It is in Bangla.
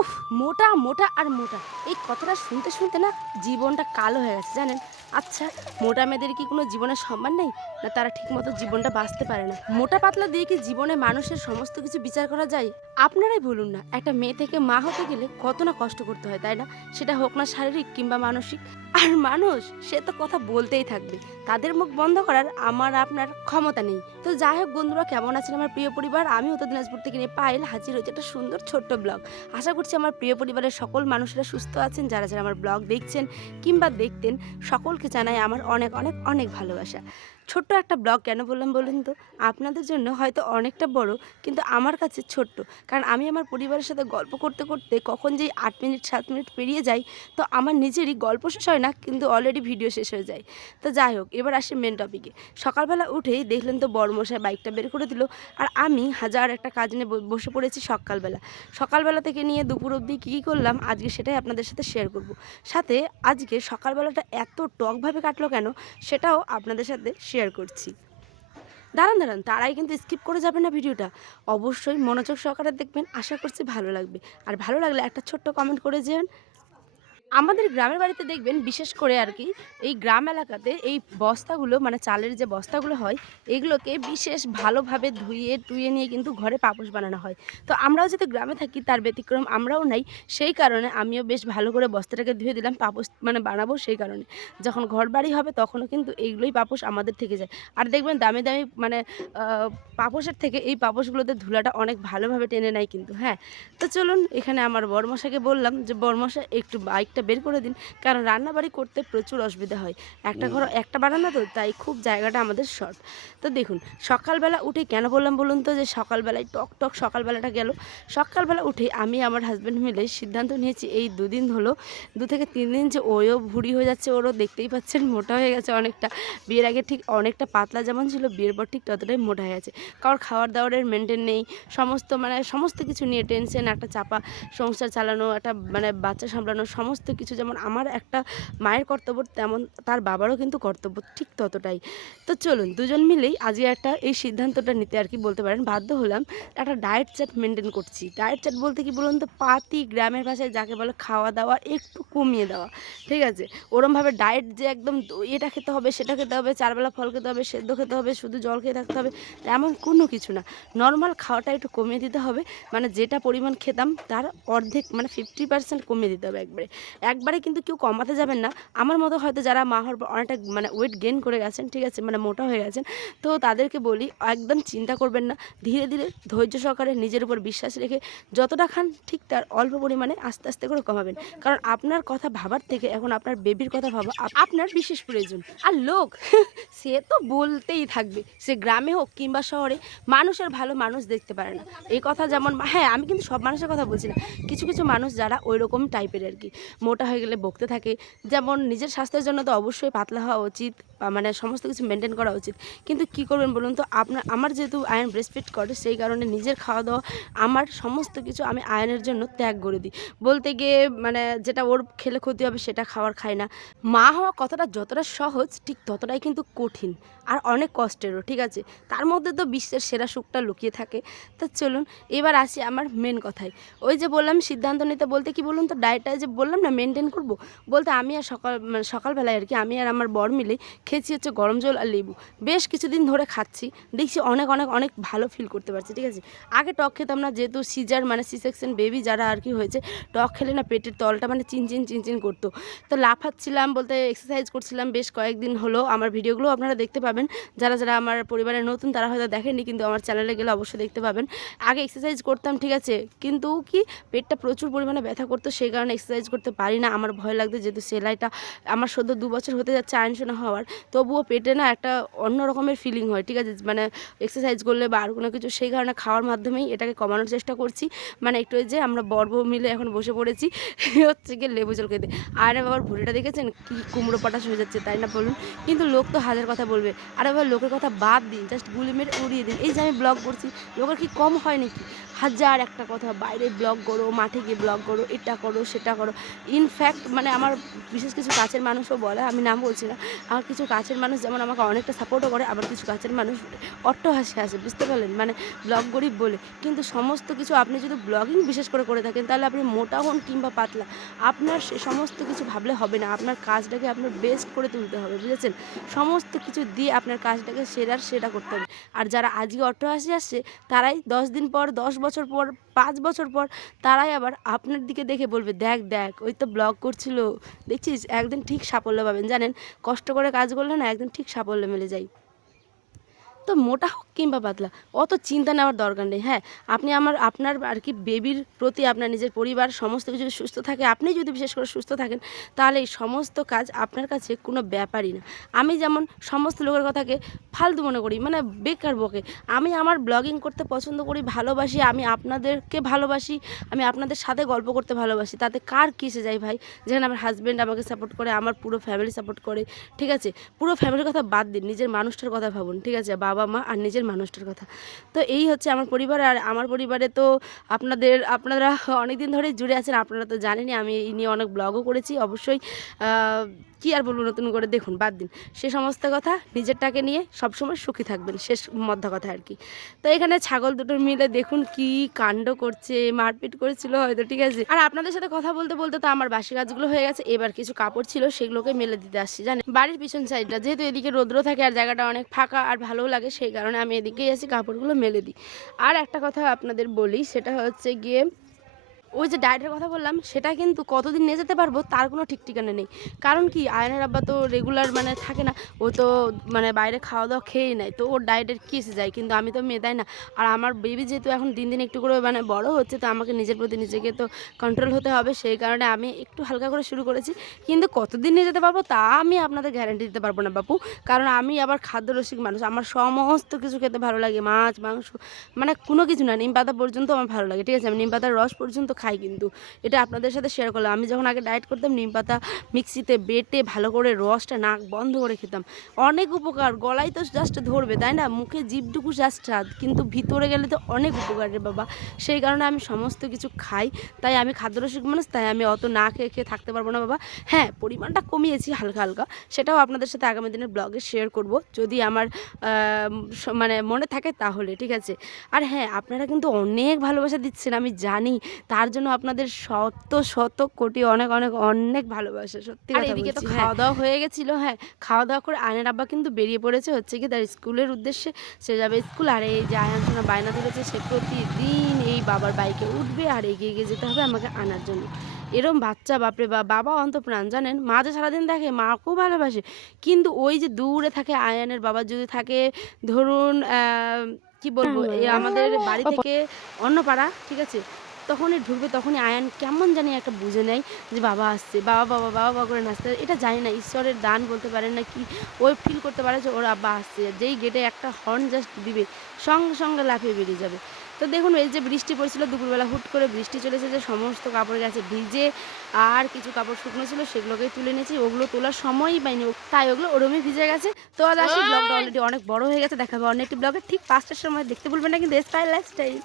উফ, মোটা মোটা আর মোটা, এই কথাটা শুনতে শুনতে না জীবনটা কালো হয়ে গেছে জানেন। আচ্ছা, মোটা মেয়েদের কি কোনো জীবনের সম্মান নেই, না তারা ঠিকমতো জীবনটা বাঁচতে পারে না? মোটা পাতলা দিয়ে কি জীবনে মানুষের সমস্ত কিছু বিচার করা যায়? আপনারাই বলুন না, একটা মেয়ে থেকে মা হতে গেলে কত না কষ্ট করতে হয়, তাই না? সেটা হোক না শারীরিক কিংবা মানসিক। আর মানুষ সে তো কথা বলতেই থাকবে, তাদের মুখ বন্ধ করার আমার আপনার ক্ষমতা নেই। তো যাই হোক বন্ধুরা, কেমন আছেন আমার প্রিয় পরিবার? আমি উত্তর দিনাজপুর থেকে নিয়ে পায়েল হাজির হয়েছে একটা সুন্দর ছোট্ট ব্লগ। আশা করছি আমার প্রিয় পরিবারের সকল মানুষেরা সুস্থ আছেন। যারা যারা আমার ব্লগ দেখছেন কিংবা দেখতেন, সকলকে জানাই আমার অনেক অনেক অনেক ভালোবাসা। ছোট্ট একটা ব্লগ কেন বললাম বলুন তো? আপনাদের জন্য হয়তো অনেকটা বড়, কিন্তু আমার কাছে ছোট্ট। কারণ আমি আমার পরিবারের সাথে গল্প করতে করতে কখন যেই 8 মিনিট 7 মিনিট পেরিয়ে যায়, তো আমার নিজেরই গল্প শেষ হয় না, কিন্তু অলরেডি ভিডিও শেষ হয়ে যায়। তো যাই হোক, এবার আসি মেন টপিকে। সকালবেলা উঠেই দেখলেন তো বড়মশাই বাইকটা বের করে দিল, আর আমি হাজার একটা কাজ নিয়ে বসে পড়েছি সকালবেলা। সকালবেলা থেকে নিয়ে দুপুর অবধি কী কী করলাম আজকে সেটাই আপনাদের সাথে শেয়ার করব। সাথে আজকে সকালবেলাটা এত টকভাবে কাটলো কেন, সেটাও আপনাদের সাথে শেয়ার করছি। দাঁড়ান দাঁড়ান, তারাই কিন্তু স্কিপ করে যাবেন না ভিডিওটা। অবশ্যই মনোযোগ সহকারে দেখবেন, আশা করছি ভালো লাগবে। আর ভালো লাগলে একটা ছোট্ট কমেন্ট করে যেন। আমাদের গ্রামের বাড়িতে দেখবেন বিশেষ করে আর কি, এই গ্রাম এলাকাতে এই বস্তাগুলো মানে চালের যে বস্তাগুলো হয়, এগুলোকে বিশেষ ভালোভাবে ধুয়ে টুয়ে নিয়ে কিন্তু ঘরে পাপোশ বানানো হয়। তো আমরাও যেহেতু গ্রামে থাকি, তার ব্যতিক্রম আমরাও নাই। সেই কারণে আমিও বেশ ভালো করে বস্তাটাকে ধুয়ে দিলাম, পাপোশ মানে বানাবো সেই কারণে। যখন ঘর বাড়ি হবে তখনও কিন্তু এইগুলোই পাপোশ আমাদের থেকে যায়। আর দেখবেন দামি দামি মানে পাপোশের থেকে এই পাপোশগুলোতে ধুলাটা অনেক ভালোভাবে টেনে নেয় কিন্তু, হ্যাঁ। তো চলুন, এখানে আমার বড়মশাইকে বললাম যে বড়মশাই একটু বাইকটা বের করে দিন, কারণ রান্নাবাড়ি করতে প্রচুর অসুবিধা হয়। একটা ঘর একটা বারান্দা, তো তাই খুব জায়গাটা আমাদের শর্ট। তো দেখুন, সকালবেলা উঠে কেন বললাম বলুন তো যে সকালবেলায় টক টক সকালবেলাটা গেল। সকালবেলা উঠে আমি আমার হাজব্যান্ড মিলে সিদ্ধান্ত নিয়েছি, এই 2 দিন হলো, 2 থেকে 3 দিন যে ওও ভুঁড়ি হয়ে যাচ্ছে, ওরও দেখতেই পাচ্ছেন মোটা হয়ে গেছে অনেকটা। বিয়ের আগে ঠিক অনেকটা পাতলা যেমন ছিল, বিয়ের পর ঠিক ততটাই মোটা হয়ে গেছে। কারণ খাওয়ার দাওয়ারের মেনটেন নেই, সমস্ত কিছু নিয়ে টেনশন, একটা চাপা সংসার চালানো, একটা মানে বাচ্চা সামলানো, সমস্ত কিছু যেমন আমার একটা মায়ের কর্তব্য, তেমন তার বাবারও কিন্তু কর্তব্য ঠিক ততটাই। তো চলুন, দুজন মিলেই আজকে একটা এই সিদ্ধান্তটা নিতে আর কি বলতে পারেন বাধ্য হলাম। একটা ডায়েট চার্ট মেনটেন করছি। ডায়েট চার্ট বলতে কি বলুন তো, পাতি গ্রামের ভাষায় যাকে বলে খাওয়া দাওয়া একটু কমিয়ে দেওয়া, ঠিক আছে? ওরমভাবে ডায়েট যে একদম এটা খেতে হবে সেটা খেতে হবে, 4 বেলা ফল খেতে হবে, সেদ্ধ খেতে হবে, শুধু জল খেয়ে থাকতে হবে, এমন কোনো কিছু না। নর্মাল খাওয়াটা একটু কমিয়ে দিতে হবে। মানে যেটা পরিমাণ খেতাম তার অর্ধেক মানে 50% কমিয়ে দিতে হবে একবারে। একবারে কিন্তু কেউ কমাতে যাবেন না। আমার মতো হয়তো যারা মা হওয়ার পর অনেকটা মানে ওয়েট গেইন করে গেছেন, ঠিক আছে? মানে মোটা হয়ে গেছেন, তো তাদেরকে বলি একদম চিন্তা করবেন না। ধীরে ধীরে ধৈর্য সহকারে নিজের উপর বিশ্বাস রেখে যতটা খান ঠিক তার অল্প পরিমাণে আস্তে আস্তে করে কমাবেন। কারণ আপনার কথা ভাবার থেকে এখন আপনার বেবির কথা ভাবা আপনার বিশেষ প্রয়োজন। আর লোক সে তো বলতেই থাকবে, সে গ্রামে হোক কিংবা শহরে, মানুষের ভালো মানুষ দেখতে পারে না। এই কথা যেমন, হ্যাঁ, আমি কিন্তু সব মানুষের কথা বলছি না, কিছু কিছু মানুষ যারা ওই রকম টাইপের আর কি, মোটা হয়ে গেলে বকতে থাকে। যেমন নিজের স্বাস্থ্যের জন্য তো অবশ্যই পাতলা হওয়া উচিত, মানে সমস্ত কিছু মেনটেন করা উচিত। কিন্তু কি করবেন বলুন তো, আমার যেহেতু আয়ন ব্রেস্টফিড করে, সেই কারণে নিজের খাওয়া দাওয়া, আমার সমস্ত কিছু আমি আয়নের জন্য ত্যাগ করে দিই। বলতে গিয়ে মানে যেটা ওর খেলে ক্ষতি হবে সেটা খাই না। মা হওয়া কথাটা যতটা সহজ, ঠিক ততটাই কিন্তু কঠিন আর অনেক কষ্টেরও, ঠিক আছে? তার মধ্যে তো বিশ্বের সেরা সুখটা লুকিয়ে থাকে। তো চলুন, এবার আসি আমার মেন কথায়। ওই যে বললাম সিদ্ধান্ত নিতে, বলতে কি বলুন তো, ডায়েটটা যে বললাম না মেনটেন করব, বলতে আমি আর মানে সকালবেলায় আর কি আমি আর আমার বর মিলে খেয়েছি হচ্ছে গরম জল আর লেবু। বেশ কিছুদিন ধরে খাচ্ছি, দেখছি অনেক অনেক অনেক ভালো ফিল করতে পারছি, ঠিক আছে? আগে টক খেতাম না, যেহেতু সিজার মানে সি সেকশন বেবি যারা আর কি হয়েছে, টক খেলে না পেটের তলটা মানে চিনচিন চিনচিন করতো। তো লাফাচ্ছিলাম, বলতে এক্সারসাইজ করছিলাম বেশ কয়েকদিন হলো। আমার ভিডিওগুলো আপনারা দেখতে পাবেন, যারা যারা আমার পরিবারের নতুন তারা হয়তো দেখেননি, কিন্তু আমার চ্যানেলে গেলে অবশ্যই দেখতে পাবেন। আগে এক্সারসাইজ করতাম, ঠিক আছে, কিন্তু কি পেটটা প্রচুর পরিমাণে ব্যথা করতো, সেই কারণে এক্সারসাইজ করতে পারি না। আমার ভয় লাগতো, যেহেতু সেলাইটা আমার সদ্য 2 বছর হতে যাচ্ছে আইনশোনা হওয়ার, তবুও পেটে না একটা অন্য রকমের ফিলিং হয়, ঠিক আছে, মানে এক্সারসাইজ করলে বা আর কোনো কিছু। সেই কারণে খাওয়ার মাধ্যমেই এটাকে কমানোর চেষ্টা করছি। মানে একটু ওই যে আমরা বর্ব মিলে এখন বসে পড়েছি হচ্ছে গিয়ে লেবু জল খেতে। আর বাবার ভুঁড়িটা দেখেছেন কি কুমড়ো পটাশ হয়ে যাচ্ছে, তাই না বলুন? কিন্তু লোক তো হাজার কথা বলবে। আর এবার লোকের কথা বাদ দিন, জাস্ট গুলি মেরে উড়িয়ে দিন। এই যে আমি ব্লগ করছি, লোকের কি কম হয় নাকি? হাজার একটা কথা, বাইরে ব্লগ করো, মাঠে গিয়ে ব্লগ করো, এটা করো সেটা করো। ইনফ্যাক্ট মানে আমার বিশেষ কিছু কাছের মানুষও বলে, আমি নাম বলছি না, আমার কিছু কাছের মানুষ যেমন আমাকে অনেকটা সাপোর্টও করে, আবার কিছু কাছের মানুষ অট্টহাসি হাসে, বুঝতে পারলেন? মানে ব্লগ গরিব বলে। কিন্তু সমস্ত কিছু আপনি যদি ব্লগিং বিশেষ করে থাকেন, তাহলে আপনি মোটা হন কিংবা পাতলা, আপনার সে সমস্ত কিছু ভাবলে হবে না। আপনার কাজটাকে আপনার বেস্ট করে তুলতে হবে, বুঝেছেন? সমস্ত কিছু দিয়ে আপনার কাজটাকে সেরা করতে হবে। আর যারা আজকে অট্টহাসি আসছে, তারাই 10 দিন পর, 10 বছর পর, 5 বছর পর তারাই আবার আপনার দিকে দেখে বলবে, দেখ দেখ ওই তো ব্লগ করছিল, দেখছিস? একদিন ঠিক সাফল্য পাবেন, জানেন? কষ্ট করে কাজ করলে না একদিন ঠিক সাফল্য মিলে যায়। তো মোটা হোক কিংবা পাতলা, অত চিন্তা নেওয়ার দরকার নেই। হ্যাঁ, আপনি আপনার আর কি বেবির প্রতি, আপনার নিজের পরিবার সমস্ত কিছু যদি সুস্থ থাকে, আপনি যদি বিশেষ করে সুস্থ থাকেন, তাহলে এই সমস্ত কাজ আপনার কাছে কোনো ব্যাপারই না। আমি যেমন সমস্ত লোকের কথাকে ফালতু মনে করি, মানে বেকার বকে। আমি আমার ব্লগিং করতে পছন্দ করি, ভালোবাসি, আমি আপনাদেরকে ভালোবাসি, আমি আপনাদের সাথে গল্প করতে ভালোবাসি। তাতে কার কিসে যায় ভাই? যেখানে আমার হাজব্যান্ড আমাকে সাপোর্ট করে, আমার পুরো ফ্যামিলি সাপোর্ট করে, ঠিক আছে? পুরো ফ্যামিলির কথা বাদ দিন, নিজের মানুষটার কথা ভাবুন, ঠিক আছে? বাবা মা আর নিজের মানুষটার কথা। তো এই হচ্ছে আমার পরিবার। আর আমার পরিবারে তো আপনারা অনেক দিন ধরেই জুড়ে আছেন, আপনারা তো জানেনই। আমি এই নিয়ে অনেক ব্লগও করেছি অবশ্যই। কি আর বলবো নতুন করে, দেখুন বাদ দিন সে সমস্ত কথা। নিজেরটাকে নিয়ে সবসময় সুখী থাকবেন, শেষ মধ্য কথা আর কি। তো এখানে ছাগল দুটো মিলে দেখুন কি কাণ্ড করছে, মারপিট করেছিল হয়তো, ঠিক আছে? আর আপনাদের সাথে কথা বলতে বলতে তো আমার বাসি কাজগুলো হয়ে গেছে। এবার কিছু কাপড় ছিল, সেগুলোকে মেলে দিতে আসছি, জানেন? বাড়ির পিছন সাইডটা যেহেতু এদিকে রৌদ্র থাকে আর জায়গাটা অনেক ফাঁকা আর ভালোও লাগে, সেই কারণে আমি এদিকেই আসি, কাপড়গুলো মেলে দিই। আর একটা কথা আপনাদের বলি, সেটা হচ্ছে গিয়ে ওই যে ডায়েটের কথা বললাম, সেটা কিন্তু কতদিন নিয়ে যেতে পারবো তার কোনো ঠিক ঠিকানা নেই। কারণ কি, আয়নের আব্বা তো রেগুলার মানে থাকে না, ও তো মানে বাইরে খাওয়া দাওয়া খেয়েই নেয়, তো ওর ডায়েটের কী এসে যায়। কিন্তু আমি তো মেয়ে, তাই না? আর আমার বেবি যেহেতু এখন দিন দিন একটু করে মানে বড় হচ্ছে, তো আমাকে নিজের প্রতি নিজেকে তো কন্ট্রোল হতে হবে, সেই কারণে আমি একটু হালকা করে শুরু করেছি। কিন্তু কতদিন নিয়ে যেতে পারবো তা আমি আপনাদের গ্যারান্টি দিতে পারবো না বাপু, কারণ আমি আবার খাদ্যরসিক মানুষ, আমার সমস্ত কিছু খেতে ভালো লাগে, মাছ মাংস মানে কোনো কিছু না, নিম পাতা পর্যন্ত আমার ভালো লাগে, ঠিক আছে? আমি নিম পাতার রস পর্যন্ত খাই। কিন্তু এটা আপনাদের সাথে শেয়ার করলাম, আমি যখন আগে ডায়েট করতাম, নিম পাতা মিক্সিতে বেটে ভালো করে রসটা নাক বন্ধ করে খেতাম। অনেক উপকার, গলায় তো জাস্ট ধরবে, তাই না? মুখে জিভটুকু জাস্ট স্বাদ, কিন্তু ভিতরে গেলে তো অনেক উপকার রে বাবা। সেই কারণে আমি সমস্ত কিছু খাই, তাই আমি খাদ্যরসিক মানুষ, তাই আমি অত না খেয়ে থাকতে পারবো না বাবা। হ্যাঁ, পরিমাণটা কমিয়েছি হালকা হালকা, সেটাও আপনাদের সাথে আগামী দিনের ব্লগে শেয়ার করব, যদি আমার মানে মনে থাকে তাহলে, ঠিক আছে? আর হ্যাঁ, আপনারা কিন্তু অনেক ভালোবাসা দিচ্ছেন, আমি জানি। তার জন্য আপনাদের শত শত কোটি অনেক অনেক অনেক ভালোবাসা, সত্যি কথা বলছি। আর এদিকে তো খাওয়া দাওয়া হয়ে গেছিলো। হ্যাঁ, খাওয়া দাওয়া করে আয়নের আব্বা কিন্তু বেরিয়ে পড়েছে হচ্ছে কি তার স্কুলের উদ্দেশ্যে, সে যাবে স্কুল। আর এই যে আয়ান সোনা বায়না ধরেছে, সে প্রতিদিন এই বাবার বাইকে উঠবে আর এগিয়ে এগিয়ে যেতে হবে আমাকে আনার জন্য। এরম বাচ্চা, বাপরে বাবা অন্তপ্রাণ, জানেন? মা যে সারাদিন দেখে, মা খুব ভালোবাসে, কিন্তু ওই যে দূরে থাকে আয়ানের বাবা, যদি থাকে ধরুন কি বলবো, এই আমাদের বাড়ি থেকে অন্য পাড়া, ঠিক আছে? তখনই ঢুকবে, তখনই আয়ান কেমন জানি একটা বুঝে নেয় যে বাবা আসছে, বাবা বাবা বাবা বাবা করে নাচতে, এটা জানি না, ঈশ্বরের দান বলতে পারেন না কি, ওই ফিল করতে পারে যে ওর আব্বা আসছে। যেই গেটে একটা হর্ন জাস্ট দিবে, সঙ্গে সঙ্গে লাফিয়ে বেরিয়ে যাবে। তো দেখুন, এই যে বৃষ্টি পড়ছিল দুপুরবেলা, হুট করে বৃষ্টি চলেছে, যে সমস্ত কাপড় গেছে ভিজে, আর কিছু কাপড় শুকনো ছিল সেগুলোকেই তুলে নিয়েছি, ওগুলো তোলার সময়ই পাইনি, তাই ওগুলো ওরমই ভিজে গেছে। তো আজ আসি, ব্লগটা অলরেডি অনেক বড় হয়ে গেছে, দেখাবো অন্য একটি ব্লগে ঠিক 5টার সময়। দেখতে ভুলবেন না কিন্তু স্টাইল লাইফস্টাইল।